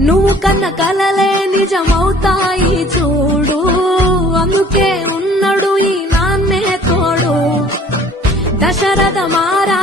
నువ్వు కన్న కలలే నిజమవుతాయి చూడు, అందుకే ఉన్నాడు ఈ నాన్నే తోడు. దశరథ మారా